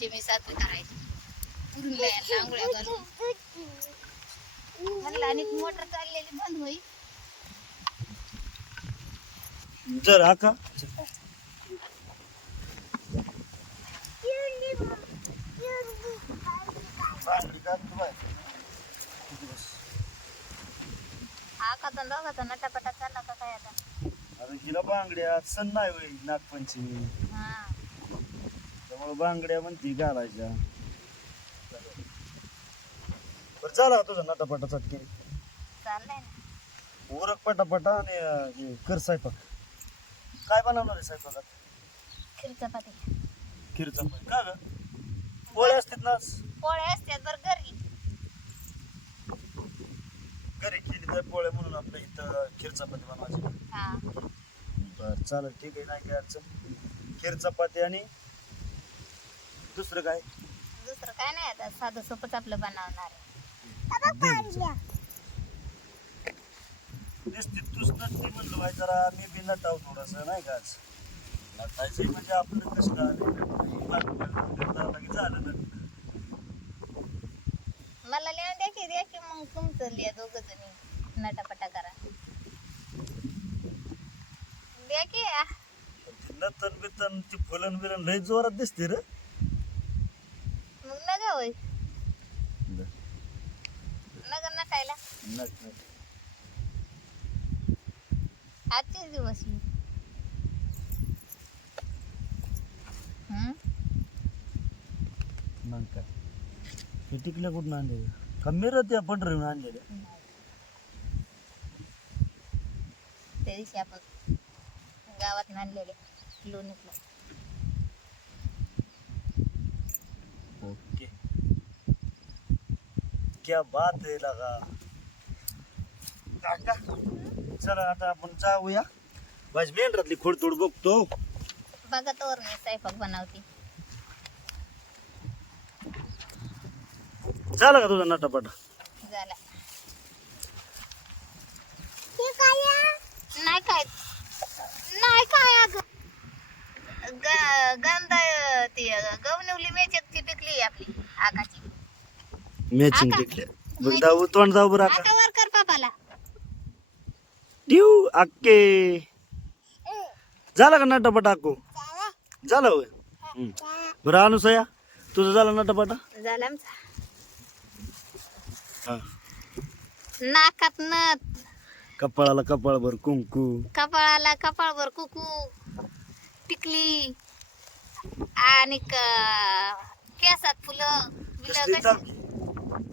पंचमी साजरी करायची. पुरीला यायला आंघोळ्या घालून. म्हणलं आणि मोटर चाललेली बंद होईल. जर हा का? का तर दोघाचा नटापटा चालला का काय आता? अरे हिला बांगड्या सण नाही होय नागपंचमी. हा. बांगड्या म्हणती घालायच्या. बरं झाला का तुझा नटापटा चटके चाललंय ना. उरक पटापटा आणि अं, हे कर स्वयंपाक. काय बनवणार आहे स्वयंपाकात? खीर चपाती. का ग? पोळे असतात ना पोळ्या असतात बरं घरी. घरी केली तर पोळे म्हणून आपल्या इथं खीर चपाती बनवायची. हा. बरं चालेल ठीक आहे नाही काय अडचण. खीर चपाती आणि दुसरं काय? दुसरं काय नाही आता साधं सोपंच आपलं बनवणार. दिसते तूच नटती म्हणलं भाई जरा मी बी नटाव थोडस नाही का आज? नटायचं म्हणजे आपलं कसं काय? झालं नटणं. मला लिहून द्या की द्या की मग तुमचं लिहा दोघ जणी. नटापटा करा. द्या की. आ. ती नतन बितन ती फुलन बिलन लय जोरात दिसते रे. नका होय. नका नटायला नट नट आजचेच दिवस. हम्म? मग काय? हे टिकल्या कुठून आणले मिरत त्या पंढरीहून आणलेल्या. त्या दिवशी आपण गावात आणलेले लोणीतलं. क्या बात आहे लगा। काका चला आता आपण जाऊया. बस मेंढरातली खोडतोड बघतो. बघा तोवर मी स्वयंपाक बनवते. झाला का तुझा नटापटा? झाला. नाही काय नाही काय अग. गंध ती गवनवली मेचकची पिकली आपली आकाची. मॅचिंग आका. टिकल्या बघ जाऊ तोंड जाऊ बरं आता आता वर कर पापाला. डिऊ अक्के झाला का नटापटा अक्को झाला होय? हम्म. बरं अनुसया तुझं झाला नटापटा? झाला आमचा. हा. नाकात नथ. कपाळाला कपाळभर कुंकू. कपाळाला कपाळभर कुकू. टिकली आणि क- केसात फुलं. बिलं कसली कशी?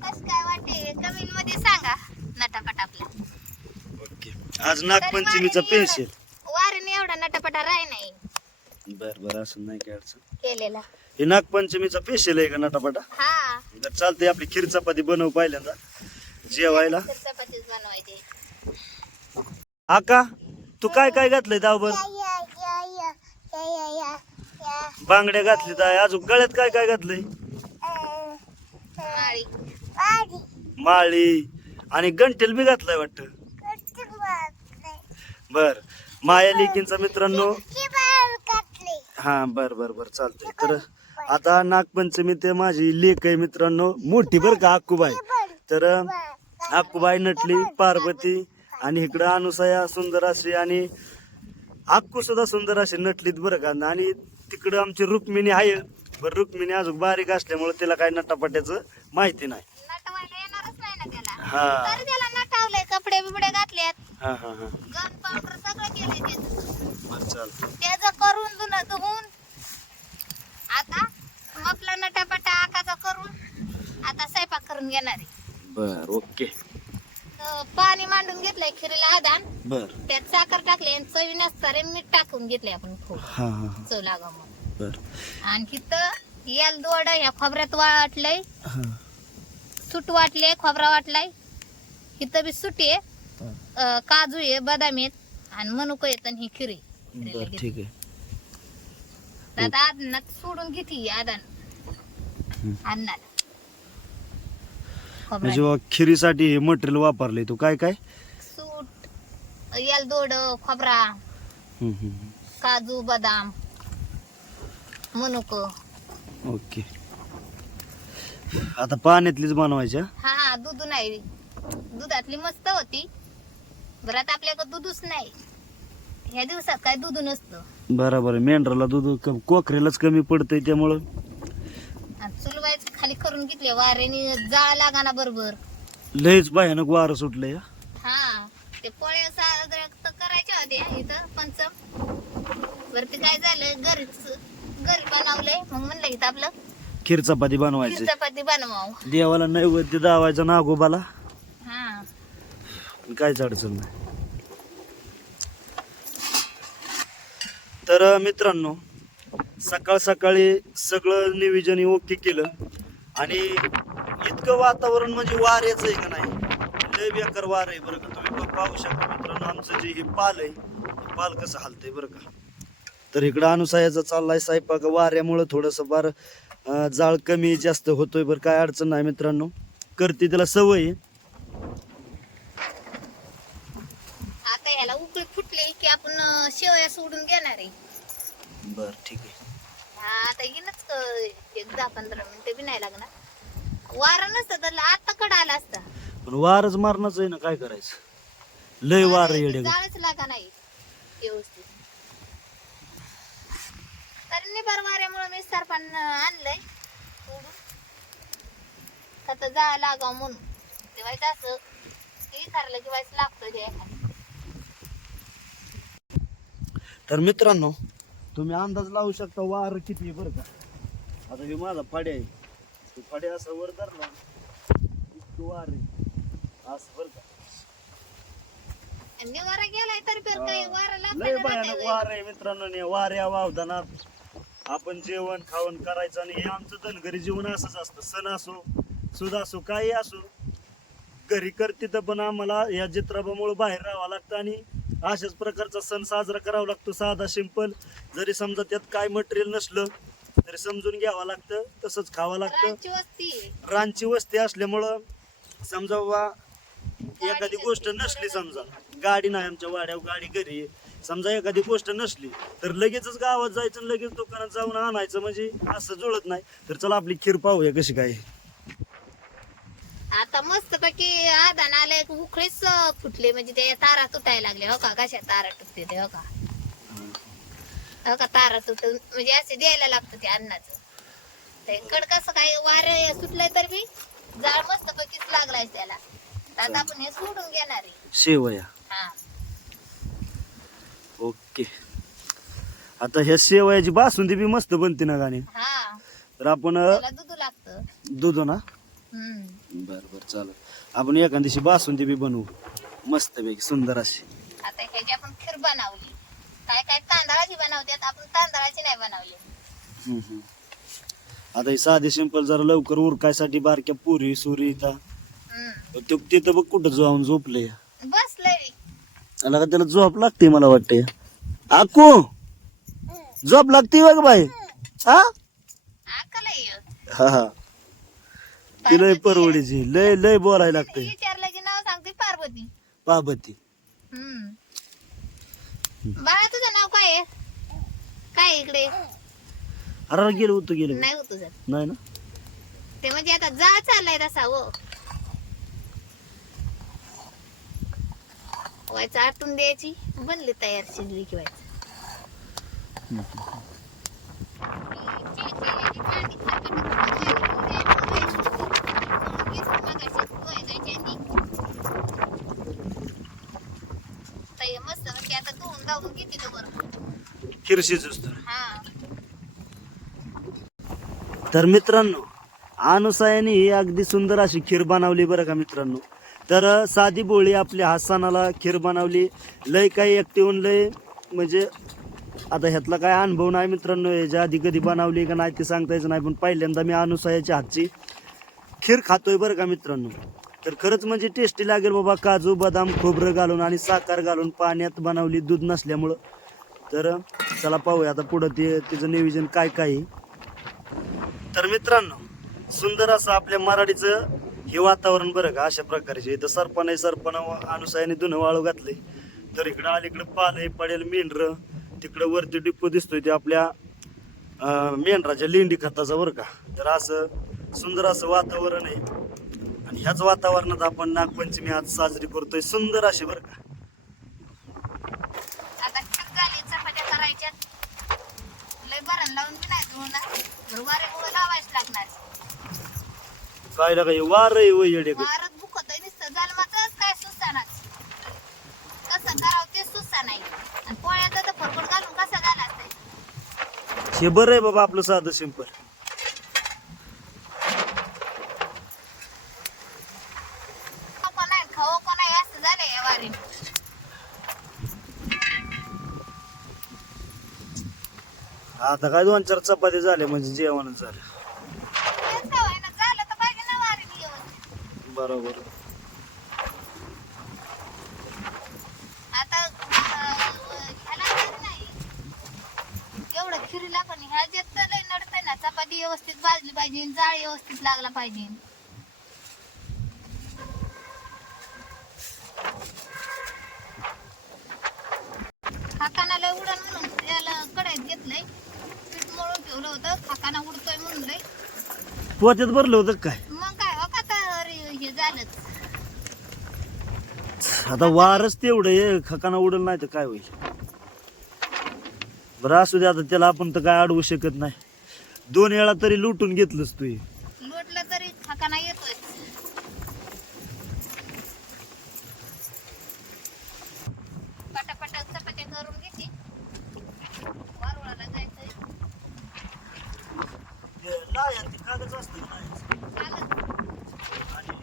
कस काय वाटते कमेंटमध्ये सांगा. नटापट आपला. ओके. आज नागपंचमीचा वारीने पेशल एवढा- नटापटा राही नाही. बर बर असं नाही काय अडचण. केलेला. हे नागपंचमीचा पेशल आहे का नटापटा? हा. तर चालतंय आपली खीर चपाती बनव पहिल्यांदा. जेवायला. तर चपातीच बनवायची. आका तू काय काय घातलंय दावबर बांगड्या घातली तर अजून गळ्यात काय काय घातलंय माळी माळी आणि गंटेल बी घातलाय वाटत. बर. माया लेकींचा मित्रांनो. हा बर बर बर चालतंय. तर आता नागपंचमी ते माझी लेक आहे मित्रांनो. मोठी बर का अक्कूबाई तर अक्कूबाई नटली पार्वती आणि इकडं अनुसया सुंदर अशी आणि अक्कू सुद्धा सुंदर अशी नटलीत बरं का. आणि तिकडं आमची रुक्मिणी आहे. बरं रुक्मिणी अजून बारीक असल्यामुळे तिला काय नटापट्याचं माहिती नाही नटवायला येणारच नाही ना त्याला हा. तरी त्याला नटावलंय कपडे बिपडे घातलेत. हा हा हा. गन पावडर सगळं केलंय त्याचं. बरं चालतं त्याचं करून धुणं धुवून आता आपला नटापटा आकाचा करून आता स्वयंपाक करून घेणार आहे. बर ओके. तर पाणी मांडून घेतलंय खिरीला आदान. बर. त्यात साखर टाकली आणि चवी नसतारे मीठ टाकून घेतलंय आपण खूप. हा हा हा. चव लागा म्हणून. बर. आणि तिथं याल दोड ह्या खोबऱ्यात वाटलंय. हा. सूट वाटले खोबरा वाटलाय. इथं बी सुटी आहे. काजू आहे बदाम आहेत आणि मनुक येत आणि ही खिरी. बर. ठीक आहे. आदनात सोडून घेतली आदान. अन्नाला म्हणजे बा खिरीसाठी हे मटेरियल वापरले तू. काय काय? सूट याल दोड खोबरा. काजू बदाम मनुक. ओके. आता पाण्यातलीच बनवायच्या. हा दूध नाही. दुधातली मस्त होती. बरं आता आपल्याकडे दूधच नाही. ह्या दिवसात काय दूध नसतं. बरोबर मेंढराला दूध क- कोकरेलाच कमी पडतंय त्यामुळं. आणि चुलवायचं खाली करून घेतले वाऱ्याने जाळ लागाना बरोबर. लयच भयानक वारं सुटलंय हा. हा ते पोळ्या साजऱ्या तर करायच्या होत्या इथं पंचम बरं ते काय झालं घरीच घरी बनवलंय मग म्हणलं इथं आपलं खीर चपाती बनवायची. चपाती बनवावं. देवाला नैवेद्य दावायचा नागोबाला हा. काहीच अडचण नाही. तर मित्रांनो सकाळ सकाळी सगळं नियोजन ओके केलं. आणि इतकं वातावरण म्हणजे वाऱ्याचं आहे का नाही? लय बेकार वार आहे बरं का. तुम्ही पाहू शकता मित्रांनो आमचं जे हे पाल आहे पाल कसं हालतंय बरं का. तर इकडं अनुसायाचा चाललाय स्वयंपाक वाऱ्यामुळं थोडंसं बार जाळ कमी जास्त होतोय बरं काय अडचण नाही मित्रांनो. करते त्याला सवय आता ह्याला उकळी फुटली की आपण शेवया सोडून घेणार आहे. बर ठीक आहे. आता येईनच क- एक दहा पंधरा मिनिटं बी नाही लागणार. वारा नसतं तर आता कड आला असता. पण वारच मारणाच आहे ना काय करायचं? लय वार येडे जाळच लागा नाही व्यवस्थित. निभार वाऱ्यामुळे मी सरपण आणलंय. आता जा लागाव म्हणून. ते व्हायचं असं की ठरलं की व्हायचं लागतं एखादं. तर मित्रांनो तुम्ही अंदाज लावू शकता वार किती बरं का? आता हे माझा फाड्या आहे. तो फाड्या असा वर धरला. इतकं वार आहे. असं बरं का? आणि निवारा गेलाय तर फिर काही वारा लय लागला भयानक वार आहे मित्रांनो ने वाऱ्या वावदानात आपण जेवण खावण करायचं आणि हे आमचं धनगरी जीवन असंच असतं. सण असो सुद असो काही असो घरी करते तर पण आम्हाला या चित्राबामुळे बाहेर राहावं लागतं आणि अशाच प्रकारचा सण साजरा करावा लागतो. साधा सिंपल जरी समजा त्यात काय मटेरियल नसलं तरी समजून घ्यावं लागतं. तसंच खावं लागतं. रांची वस्ती. आहे. रानची वस्ती असल्यामुळं समजा बा एखादी गोष्ट नसली समजा गाडी नाही आमच्या वाड्यावर गाडी घरी आहे. समजा एखादी गोष्ट नसली तर लगेचच गावात जायचं आणि लगेच दुकानात जाऊन आणायचं म्हणजे असं जुळत नाही. तर चला आपली खीर पाहूया कशी काय. आता मस्त पैकी आधान आलंय उखळीच फुटले. म्हणजे ते तारा तुटायला लागले. हो का? कशा तारा तुटते ते हो का? हो का? तारा तुट म्हणजे असे द्यायला लागतं ते अन्नाचं. ते कड कसं काय वारे सुटलंय तर बी जाळ मस्त पैकीच लागलाय त्याला. आता आपण हे सोडून घेणार आहे. शेवया. हा. ओके. आता ह्या शेवयाची बासुंदी बी मस्त बनते ना गाणी. हा. तर आपण त्याला दूध लागतं. दूध ना? हम्म. बर बर चालेल. आपण एखाद दिवशी बासुंदी बी बनवू. मस्त पैकी सुंदर अशी. आता ह्याची आपण खीर बनवली काय काय तांदळाची बनवतात आपण तांदळाची नाही बनवली. हम्म, हम्म. आता ही साधी सिंपल जरा लवकर उरकायसाठी बारक्या पुरी सुरी इथं. हम्म. तो तिथं बघ कुठं जाऊन झोपले. का त्याला झोप लागते मला वाटते आकू झोप लागते बघ बाई. हा? हा हा. ती लय परवडीची लय लय बोलायला लागते विचारलं की नाव सांगते पार्वती. हम्म. बाळा तुझं नाव काय आहे? काय आहे इकडे? अरे गेलो होतो गेलो. नाही हो तुझं. नाही ना? ते म्हणजे आता जा चाललाय तसा हो. व्हायचं आटून द्यायची बनली तयार शिजली की व्हायचं. मस्त म्हणजे आता धुवून किती बरं तर. हा. तर मित्रांनो अनुसायाने ही अगदी सुंदर अशी खीर बनवली बरं का मित्रांनो? तर साधी बोळी आपल्या हा सणाला खीर बनवली. लय काही ॲक्टिव्ह लय म्हणजे आता ह्यातला काय अनुभव नाही मित्रांनो याच्या आधी कधी बनवली का नाही ते सांगता यायचं नाही पण पहिल्यांदा मी अनुसयाच्या हातची खीर खातोय बरं का मित्रांनो. तर खरंच म्हणजे टेस्टी लागेल बाबा काजू बदाम खोबरं घालून आणि साखर घालून पाण्यात बनवली दूध नसल्यामुळं. तर चला पाहूया आता पुढं ते तिचं नियोजन काय काय आहे. तर मित्रांनो सुंदर असं आपल्या मराठीचं हे वातावरण बरं का? अशा प्रकारचे. इथं सरपण आहे सरपण अनुसायाने धुणं वाळू घातले. तर इकडं अलीकडं पाल आहे पडेल मेंढर. तिकडं वरती डिपो दिसतोय ते आपल्या मेंढराच्या लेंडी खताचा बरं का? तर असं सुंदर असं वातावरण आहे. आणि ह्याच वातावरणात आपण नागपंचमी आज साजरी करतोय. सुंदर अशी बरं का? लावून बी नाही लावायच लागणार. काय लागा हे वार आहे वय येडे वारच बुकत नुसतं. जन्माच काय सुसाना कसं करावं ते सुसा नाही आणि पोळ्याचा तर फरफड घालून कसं घाला असते हे बरं आहे बाबा आपलं साधं सिंपल कोण आहे खाऊ कोण आहे असं झालंय या वारी आता काय दोन चार चपाती झाले म्हणजे जेवणच झालं तेच काय होईना, झालं तर पाहिजे ना वारी व्यवस्थित बरोबर. आता अं, ह्याला येत नाही. एवढं खिरीला पण ह्या जे तर लय नडतंय ना. चपाती व्यवस्थित भाजली पाहिजे जाळ व्यवस्थित लागला पाहिजे. खाकानाला उडण म्हणून त्याला कढईत घेतलंय. पीठ मळून ठेवलं होतं खाकाना उडतोय म्हणून लय. पोत्यात भरलं होतं काय मग काय हो का तर हे झालंच आता वारच तेवढं आहे. खकाना उडल नाही तर काय होईल? बरं असू दे आता त्याला आपण तर काय अडवू शकत नाही. दोन वेळा तरी लुटून घेतलंच तू हे. लोटलं तरी खाकाना येतोय. पटापटा चपात्या करून घेते. वारुळाला जायचंय? चालत आणि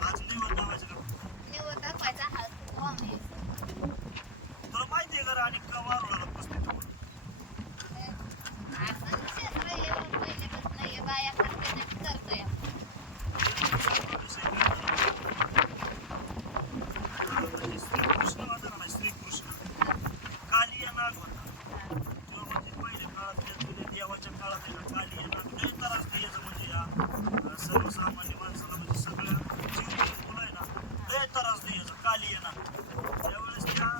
आज निवड लावायचं का? निवड दाखवायचा हात वाहून यायचं. तुला माहिती आहे का आणि का वारुळाला पसते तू? असं विशेष नाही, एवढं पहिल्यापासून हे बाया करते ना, करतोय आपण. श्रीकृष्ण होता का नाही, श्रीकृष्ण कालिया नाग होता तो म्हणजे पहिल्या काळात त्या जुन्या देवाच्या काळात आहे ना कालिया नाग लय त्रास द्यायचा म्हणजे या अं, सर्वसामान्य माणसाला म्हणजे सगळ्या जीव आहे ना लय त्रास द्यायचा कालिया नाग त्यावेळेस त्या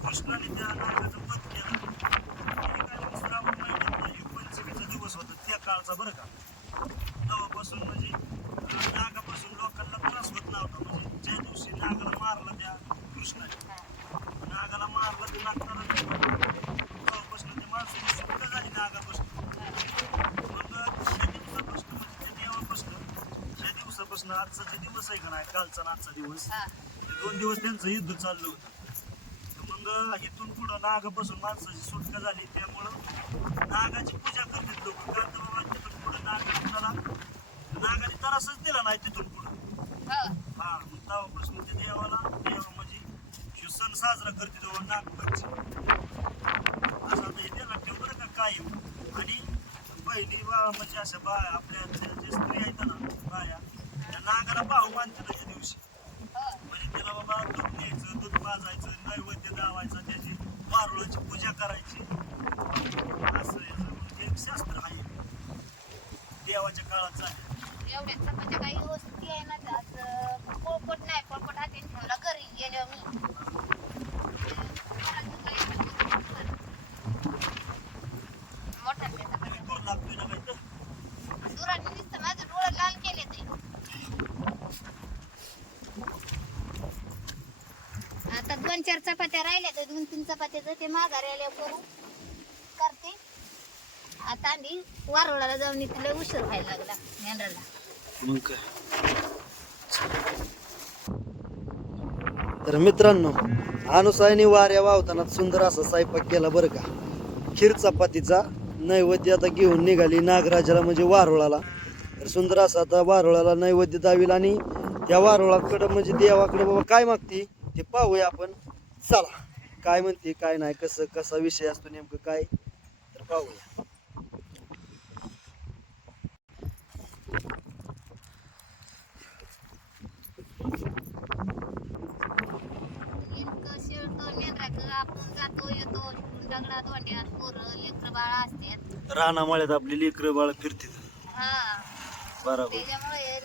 कृष्णाने त्या नागाचा वध केला आणि काय मग श्रावण महिन्यात एक पंचमीचा दिवस होता त्या काळचा बरं का तेव्हापासून म्हणजे नागापासून लोकांना त्रास होत नव्हता म्हणजे ज्या दिवशी नागाला मारला त्या कृष्णाने नागाला मारला ते नागताना तेव्हापासून ते माणसाची सुटका झाली नागापासून मग त्या दिवसापासून म्हणजे त्या देवापासून त्या दिवसापासून आजचा जे दिवस आहे का नाही कालचा आजचा दिवस दोन दिवस त्यांचं युद्ध चाललं होतं. इथून पुढं नागापासून माणसाची सुटका झाली त्यामुळं नागाची पूजा करतात लोक. का तर बाबा तिथून पुढं नाग नागाने त्रासच दिला नाही तिथून पुढं. हो. हा मग तेव्हापासून ते देवाला देव म्हणजे ह्यो सण साजरा करते तेव्हा नागपंचमी असं आता हे त्याला ठेव बरं का काय आणि बहिणी बा म्हणजे अशा बा आपल्या ज्या स्त्री आहेत ना बाया त्या नागाला भाऊ मानतात त्या दिवशी हो. म्हणजे त्याला बाबा दूध न्यायचं दूध पाजायचं नैवेद्य दावायचं त्याची वारुळाची पूजा करायची. असं याचं म्हणजे एक शास्त्र आहे. देवाच्या काळात चालेल एवढ्या चपात्या काही वस्तू आहे ना त्यात पोळपट नाही पोळपट हाती ठेवला घरी गेल्यावर मी. मोठा लागतोय ना काही तर? दुराने नुसतं माझं डोळं लाल केले ते आता दोन चार चपात्या राहिल्या तर दोन तीन चपात्याचं ते माघारी आल्या करू करते. आता आणि वारुळाला जाऊन तिला उशीर व्हायला लागला मेंढराला. मग काय? तर मित्रांनो अनुसायनी वाऱ्या वावताना सुंदर असा स्वयंपाक केला बरं का? खीर चपातीचा नैवेद्य आता घेऊन निघाली नागराजाला म्हणजे वारुळाला. तर सुंदर असा आता वारुळाला नैवेद्य दावील आणि त्या वारुळाकडं म्हणजे देवाकडे बाबा काय मागते? ते पाहूया आपण. चला काय म्हणते काय नाही कसं कसा विषय असतो नेमकं काय तर पाहूया. रानामाळ्यात आपली लेकरं बाळ फिरते हा. बरोबर. त्याच्यामुळे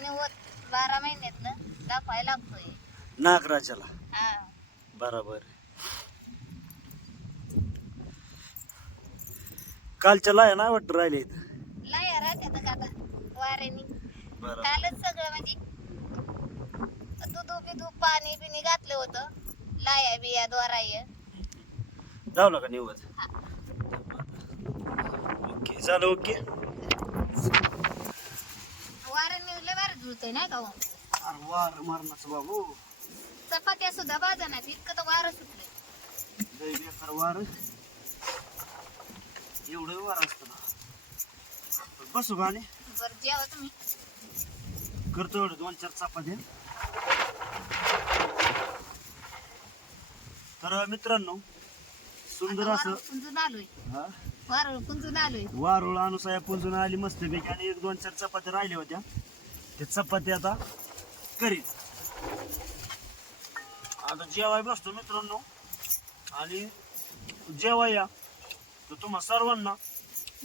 बारा महिन्यातनं दाखवायला लागतोय. नागराजाला. हा. बरोबर. कालच्या लाया नाही वाटत राहिले लाया राहत्यात का आता वाऱ्याने. बरं. कालच सगळं म्हणजे दूध बिदू पाणी घातलं होतं. लाया बिया द्वाराय लावला का निवड. ओके झालं ओके. वाऱ्याने लय वारं जुळतंय नाही का हो? वार मारणाचं बाबू. चपात्या सुद्धा बाजा नाही इतकं तर वारं सुटलंय. लय बेकार वार. एवढं वार असतं ना. बसू का आणि? बरं जेवा तुम्ही. करतो एवढं दोन चार चपात्या. तर मित्रांनो सुंदर आता असं वारं पुंजून आलोय. हा? वारं पुंजून आलोय. वारुळ अनुसाया पुंजून आली मस्तपैकी आणि एक दोन चार चपात्या राहिल्या होत्या. त्या चपात्या आता करीत आता जेवाय बसतो मित्रांनो. आणि जेवाय या. तर तुम्हा सर्वांना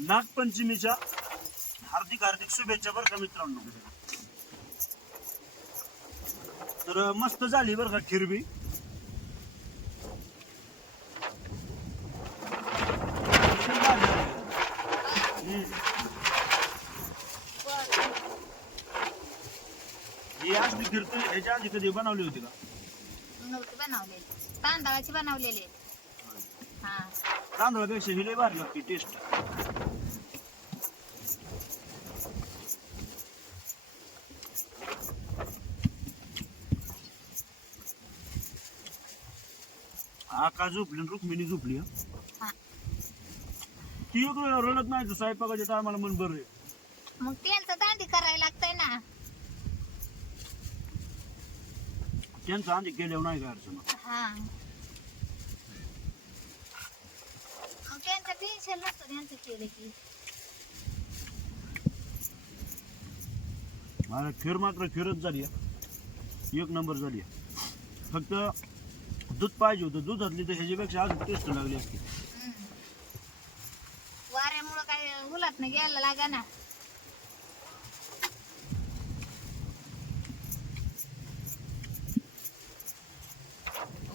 नागपंचमीच्या हार्दिक हार्दिक शुभेच्छा बरं का मित्रांनो. तर मस्त झाली बरं का खिरबी. ही आज खीर ह्याच्या आधी कधी बनवली होती का? नव्हती बनवलेली तांदळाची बनवलेली. हा तांदळापेक्षा ही लय भारी लागते टेस्ट आका झोपली आणि रुक्मिणी झोपली हं. हा ती एक रडत नाही तर स्वयंपाकाच्या टायमाला मन बरं आहे. मग त्यांचं दांडी करायला लागतंय ना त्यांचं आधी केल्यावर नाही काय अडचण हा मग त्यांचं टेन्शन नसतं त्यांचं केलं की मला खीर मात्र खीरच झाली. एक नंबर झाली. फक्त दूध पाहिजे होतं दुधातली तर ह्याच्यापेक्षा अजून टेस्ट लागली असते. वाऱ्यामुळं काय उलट नाही घ्यायला लागा ना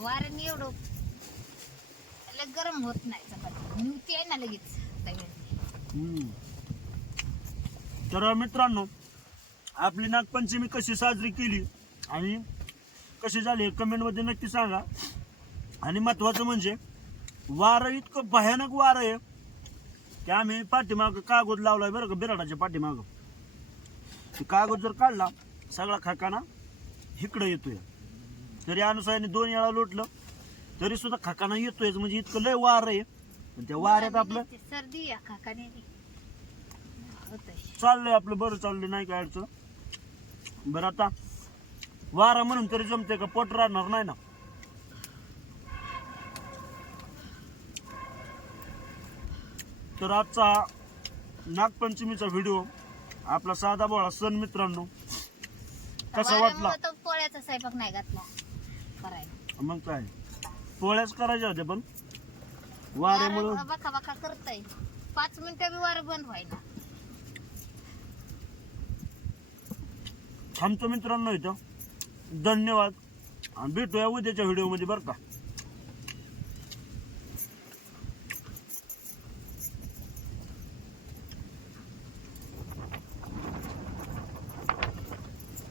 वाऱ्याने एवढं. लय गरम होत नाही चपाती निवती आहे ना लगेच. तव्यात. तर मित्रांनो आपली नागपंचमी कशी साजरी केली आणि कशी झाली कमेंटमध्ये नक्की सांगा. आणि महत्वाचं म्हणजे वारं इतकं भयानक वारं आहे की आम्ही पाठीमाग कागद लावलाय बरं का बिराडाच्या पाठीमाग. ते कागद जर काढला सगळा खाकाना इकडं येतोय. तरी अनुसायाने दोन वेळा लोटलं तरी सुद्धा खाकाना येतोय म्हणजे इतकं लय वार आहे. पण त्या वाऱ्यात आपलं सर्दी या काकाने होतंय. चाललंय आपलं बरं चाललंय नाही काय अडचण. बरं आता वारा म्हणून तरी जमते का? पोट राहणार नाही ना. तर आजचा हा नागपंचमीचा व्हिडिओ आपला साधा बोळा सण मित्रांनो. कसा वाटला? पोळ्याचा स्वयंपाक नाही घातला. करायला मग काय? पोळ्याच करायच्या होत्या पण? वाऱ्यामुळं वारं बका बका करतय. पाच मिनिटं बी वारं बंद व्हायला थांबतो मित्रांनो इथं. धन्यवाद. आणि भेटूया उद्याच्या व्हिडिओमध्ये बरं का.